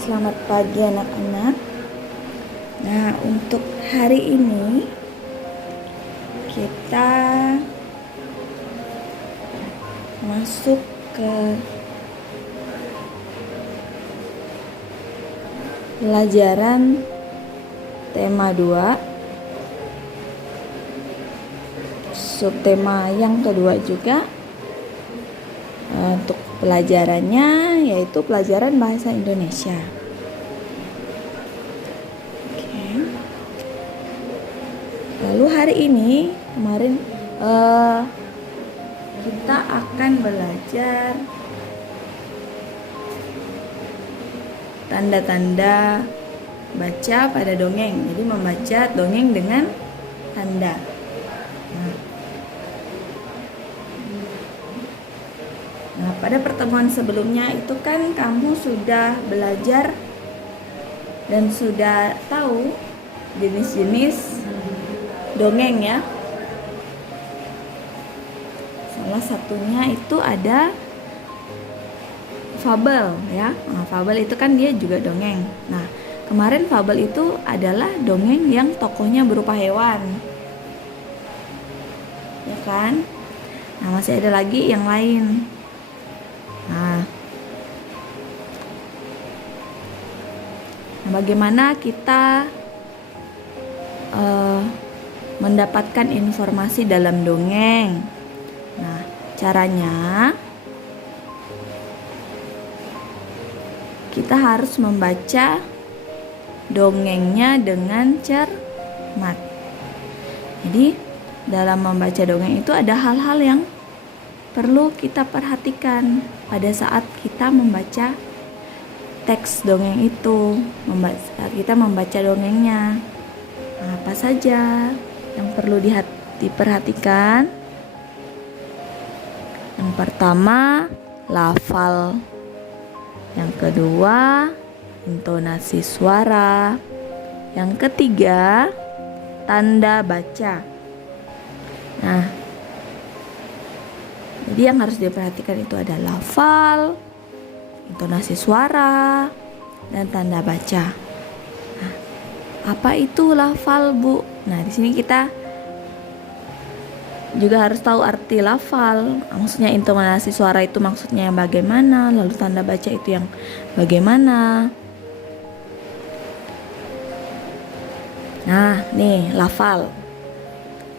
Selamat pagi anak-anak. Nah, untuk hari ini kita masuk ke pelajaran tema 2, subtema yang kedua juga. Untuk pelajarannya yaitu pelajaran bahasa Indonesia. Oke. Lalu hari ini kemarin kita akan belajar tanda-tanda baca pada dongeng. Jadi membaca dongeng dengan tanda. Nah, pada pertemuan sebelumnya itu kan kamu sudah belajar dan sudah tahu jenis-jenis dongeng ya. Salah satunya itu ada fabel ya. Nah, fabel itu kan dia juga dongeng. Nah, kemarin fabel itu adalah dongeng yang tokohnya berupa hewan. Ya kan? Nah, masih ada lagi yang lain. Nah, bagaimana kita mendapatkan informasi dalam dongeng? Nah, caranya kita harus membaca dongengnya dengan cermat. Jadi, dalam membaca dongeng itu ada hal-hal yang perlu kita perhatikan pada saat kita membaca teks dongeng itu, saat kita membaca dongengnya. Nah, apa saja yang perlu diperhatikan? Yang pertama, lafal. Yang kedua, intonasi suara. Yang ketiga, tanda baca. Nah, jadi yang harus diperhatikan itu ada lafal, intonasi suara, dan tanda baca. Nah, apa itu lafal, Bu? Nah, di sini kita juga harus tahu arti lafal. Maksudnya intonasi suara itu maksudnya yang bagaimana, lalu tanda baca itu yang bagaimana. Nah, nih lafal.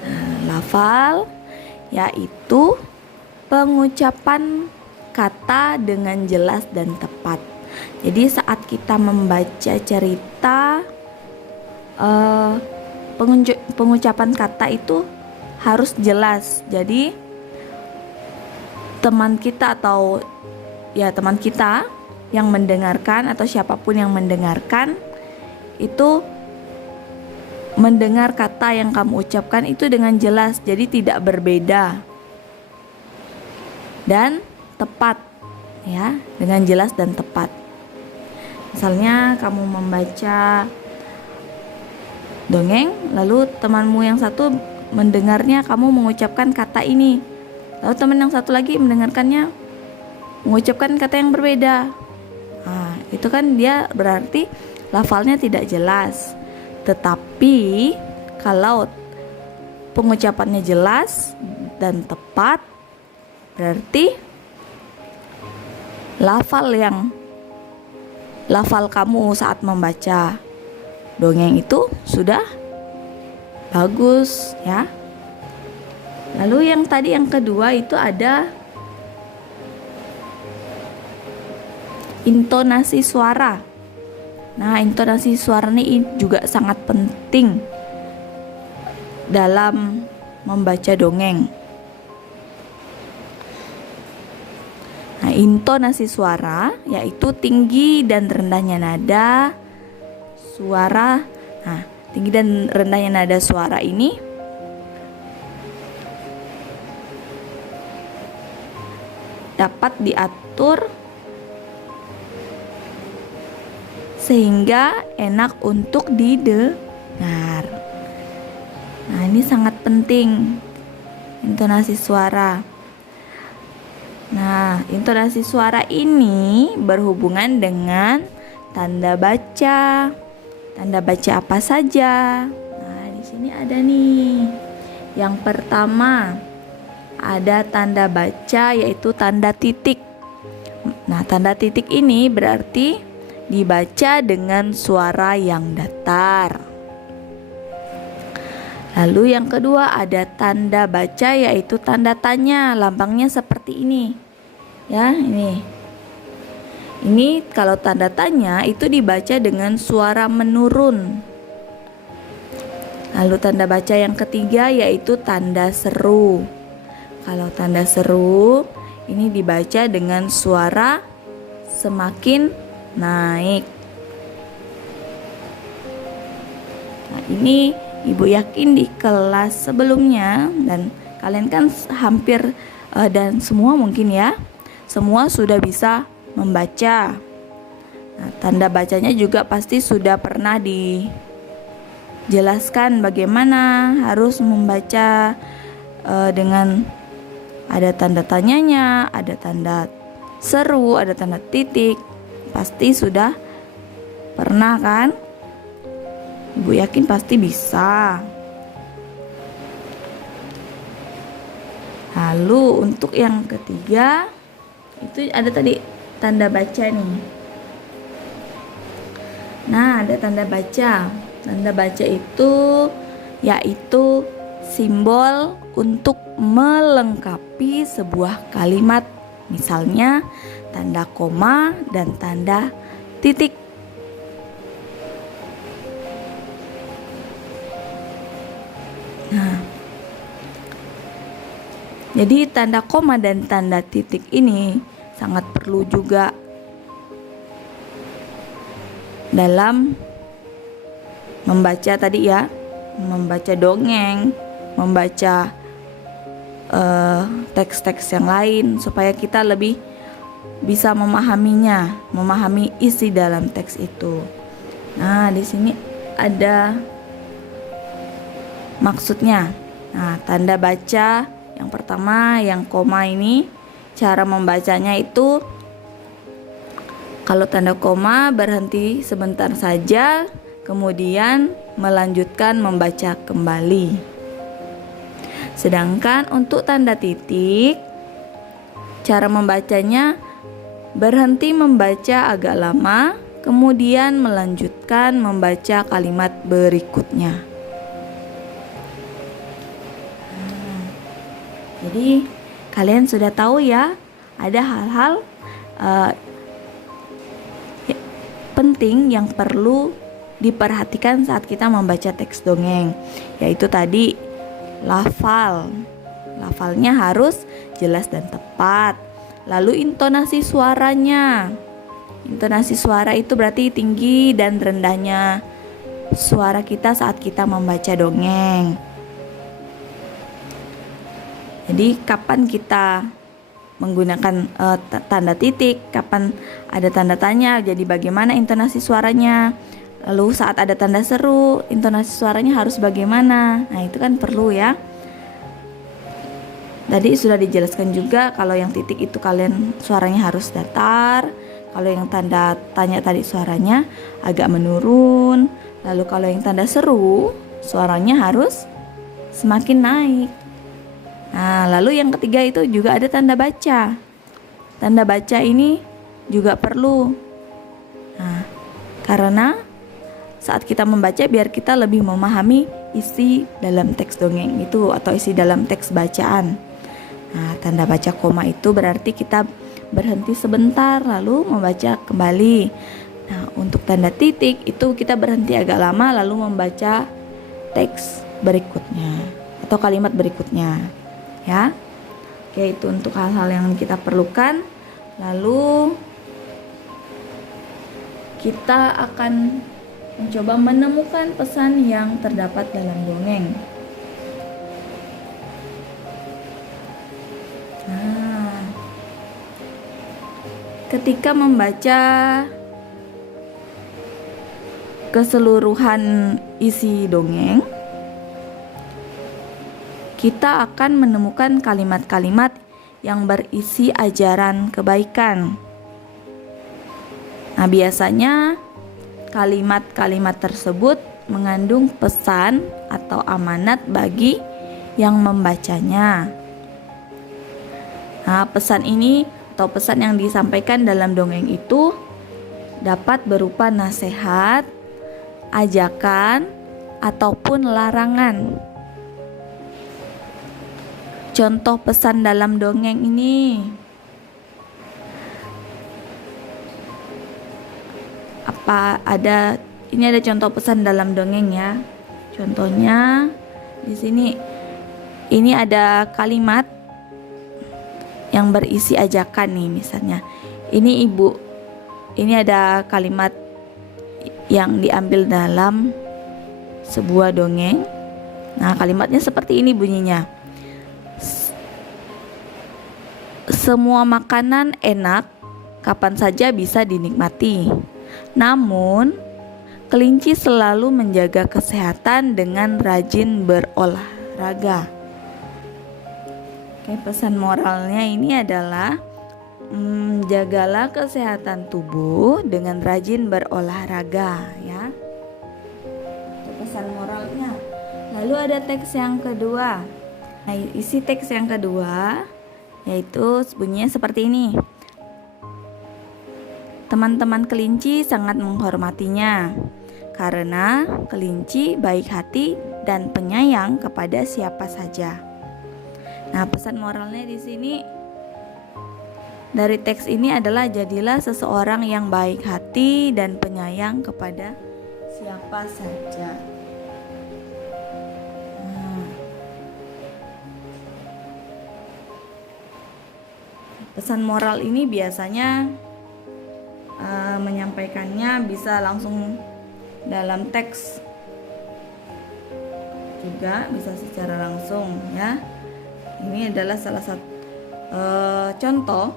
Nah, lafal yaitu pengucapan kata dengan jelas dan tepat. Jadi saat kita membaca cerita, pengucapan kata itu harus jelas. Jadi teman kita yang mendengarkan atau siapapun yang mendengarkan itu mendengar kata yang kamu ucapkan itu dengan jelas. Jadi tidak berbeda dan tepat ya, dengan jelas dan tepat. Misalnya kamu membaca dongeng, lalu temanmu yang satu mendengarnya kamu mengucapkan kata ini, lalu teman yang satu lagi mendengarkannya mengucapkan kata yang berbeda. Nah, itu kan dia berarti lafalnya tidak jelas. Tetapi kalau pengucapannya jelas dan tepat, berarti lafal kamu saat membaca dongeng itu sudah bagus ya. Lalu yang kedua itu ada intonasi suara. Nah, intonasi suara ini juga sangat penting dalam membaca dongeng. Nah, intonasi suara yaitu tinggi dan rendahnya nada suara. Nah, tinggi dan rendahnya nada suara ini dapat diatur sehingga enak untuk didengar. Nah, ini sangat penting intonasi suara. Nah, intonasi suara ini berhubungan dengan tanda baca. Tanda baca apa saja? Nah, di sini ada nih. Yang pertama, ada tanda baca yaitu tanda titik. Nah, tanda titik ini berarti dibaca dengan suara yang datar. Lalu yang kedua ada tanda baca yaitu tanda tanya, lambangnya seperti ini. Ya, ini. Ini kalau tanda tanya itu dibaca dengan suara menurun. Lalu tanda baca yang ketiga yaitu tanda seru. Kalau tanda seru ini dibaca dengan suara semakin naik. Nah, ini Ibu yakin di kelas sebelumnya dan kalian kan hampir dan semua mungkin ya, semua sudah bisa membaca. Nah, tanda bacanya juga pasti sudah pernah dijelaskan bagaimana harus membaca dengan ada tanda tanyanya, ada tanda seru, ada tanda titik. Pasti sudah pernah kan? Ibu yakin pasti bisa. Lalu untuk yang ketiga itu ada tadi tanda baca nih. Nah, ada tanda baca. Tanda baca itu yaitu simbol untuk melengkapi sebuah kalimat. Misalnya tanda koma dan tanda titik. Nah, jadi tanda koma dan tanda titik ini sangat perlu juga dalam membaca tadi ya, membaca dongeng, membaca teks-teks yang lain supaya kita lebih bisa memahaminya, memahami isi dalam teks itu. Nah, di sini ada maksudnya. Nah, tanda baca yang pertama, yang koma ini, cara membacanya itu kalau tanda koma berhenti sebentar saja, kemudian melanjutkan membaca kembali. Sedangkan untuk tanda titik, cara membacanya berhenti membaca agak lama, kemudian melanjutkan membaca kalimat berikutnya. Jadi kalian sudah tahu ya, ada hal-hal penting yang perlu diperhatikan saat kita membaca teks dongeng, yaitu tadi lafal. Lafalnya harus jelas dan tepat. Lalu intonasi suaranya. Intonasi suara itu berarti tinggi dan rendahnya suara kita saat kita membaca dongeng. Jadi kapan kita menggunakan tanda titik, kapan ada tanda tanya, jadi bagaimana intonasi suaranya. Lalu saat ada tanda seru, intonasi suaranya harus bagaimana. Nah, itu kan perlu ya. Tadi sudah dijelaskan juga kalau yang titik itu kalian suaranya harus datar. Kalau yang tanda tanya tadi suaranya agak menurun. Lalu kalau yang tanda seru, suaranya harus semakin naik. Nah, lalu yang ketiga itu juga ada tanda baca. Tanda baca ini juga perlu. Nah, karena saat kita membaca biar kita lebih memahami isi dalam teks dongeng itu atau isi dalam teks bacaan. Nah, tanda baca koma itu berarti kita berhenti sebentar lalu membaca kembali. Nah, untuk tanda titik itu kita berhenti agak lama lalu membaca teks berikutnya atau kalimat berikutnya. Ya, oke, itu untuk hal-hal yang kita perlukan. Lalu kita akan mencoba menemukan pesan yang terdapat dalam dongeng. Nah, ketika membaca keseluruhan isi dongeng, kita akan menemukan kalimat-kalimat yang berisi ajaran kebaikan. Nah, biasanya kalimat-kalimat tersebut mengandung pesan atau amanat bagi yang membacanya. Nah, pesan ini atau pesan yang disampaikan dalam dongeng itu dapat berupa nasihat, ajakan, ataupun larangan. Contoh pesan dalam dongeng ini ini ada contoh pesan dalam dongeng ya. Contohnya di sini ini ada kalimat yang berisi ajakan nih, misalnya. Ini ada kalimat yang diambil dalam sebuah dongeng. Nah, kalimatnya seperti ini bunyinya. Semua makanan enak, kapan saja bisa dinikmati. Namun, kelinci selalu menjaga kesehatan dengan rajin berolahraga. Oke, pesan moralnya ini adalah jagalah kesehatan tubuh dengan rajin berolahraga ya. Itu pesan moralnya. Lalu ada teks yang kedua. Nah, isi teks yang kedua yaitu bunyinya seperti ini. Teman-teman kelinci sangat menghormatinya karena kelinci baik hati dan penyayang kepada siapa saja. Nah, pesan moralnya di sini dari teks ini adalah jadilah seseorang yang baik hati dan penyayang kepada siapa saja. Pesan moral ini biasanya menyampaikannya bisa langsung dalam teks, juga bisa secara langsung ya. Ini adalah salah satu contoh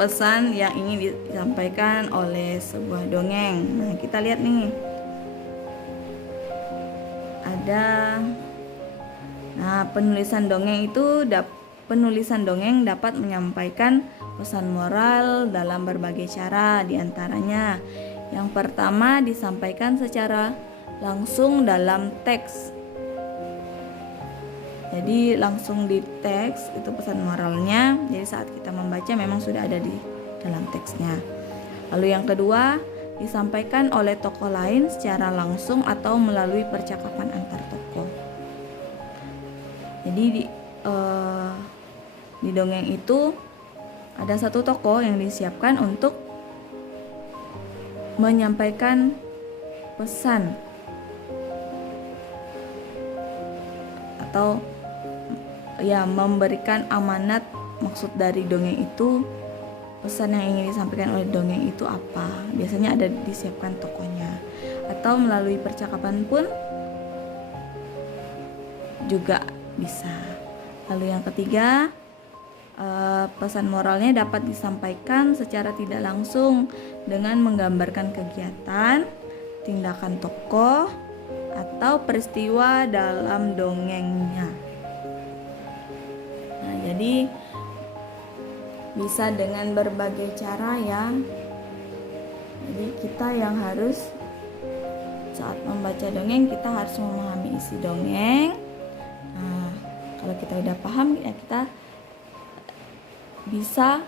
pesan yang ingin disampaikan oleh sebuah dongeng. Nah, kita lihat nih. Penulisan dongeng dapat menyampaikan pesan moral dalam berbagai cara, diantaranya yang pertama disampaikan secara langsung dalam teks. Jadi langsung di teks itu pesan moralnya. Jadi saat kita membaca memang sudah ada di dalam teksnya. Lalu yang kedua disampaikan oleh tokoh lain secara langsung atau melalui percakapan antar tokoh. Jadi di dongeng itu ada satu tokoh yang disiapkan untuk menyampaikan pesan atau ya memberikan amanat. Maksud dari dongeng itu, pesan yang ingin disampaikan oleh dongeng itu apa. Biasanya ada disiapkan tokohnya, atau melalui percakapan pun juga bisa. Lalu yang ketiga, pesan moralnya dapat disampaikan secara tidak langsung dengan menggambarkan kegiatan, tindakan tokoh, atau peristiwa dalam dongengnya. Nah, jadi bisa dengan berbagai cara ya. Jadi kita yang harus saat membaca dongeng, kita harus memahami isi dongeng. Nah, kalau kita udah paham ya, kita bisa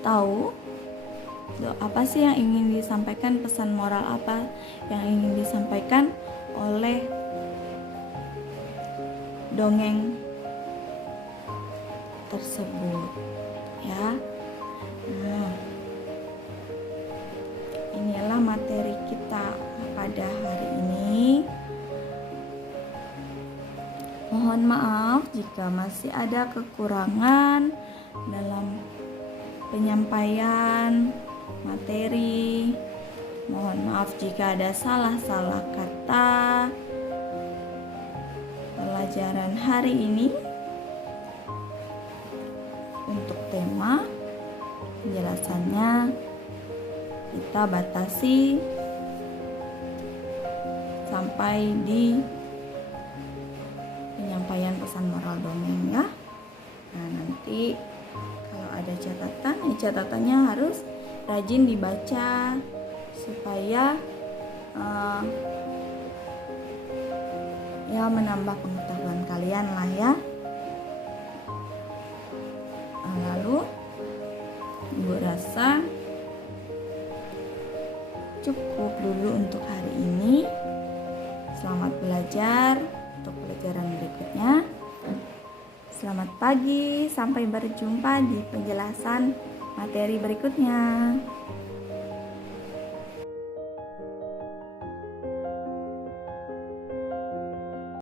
tahu apa sih yang ingin disampaikan, pesan moral apa yang ingin disampaikan oleh dongeng tersebut ya. Nah, inilah materi kita pada hari ini. Mohon maaf jika masih ada kekurangan dalam penyampaian materi. Mohon maaf jika ada salah-salah kata pelajaran hari ini. Untuk tema penjelasannya kita batasi sampai di penyampaian pesan moral dongeng ya. Nah, nanti kalau ada catatan, catatannya harus rajin dibaca supaya ya menambah pengetahuan kalian lah ya. Lalu Ibu rasa cukup dulu untuk hari ini. Selamat belajar untuk pelajaran berikutnya. Selamat pagi, sampai berjumpa di penjelasan materi berikutnya.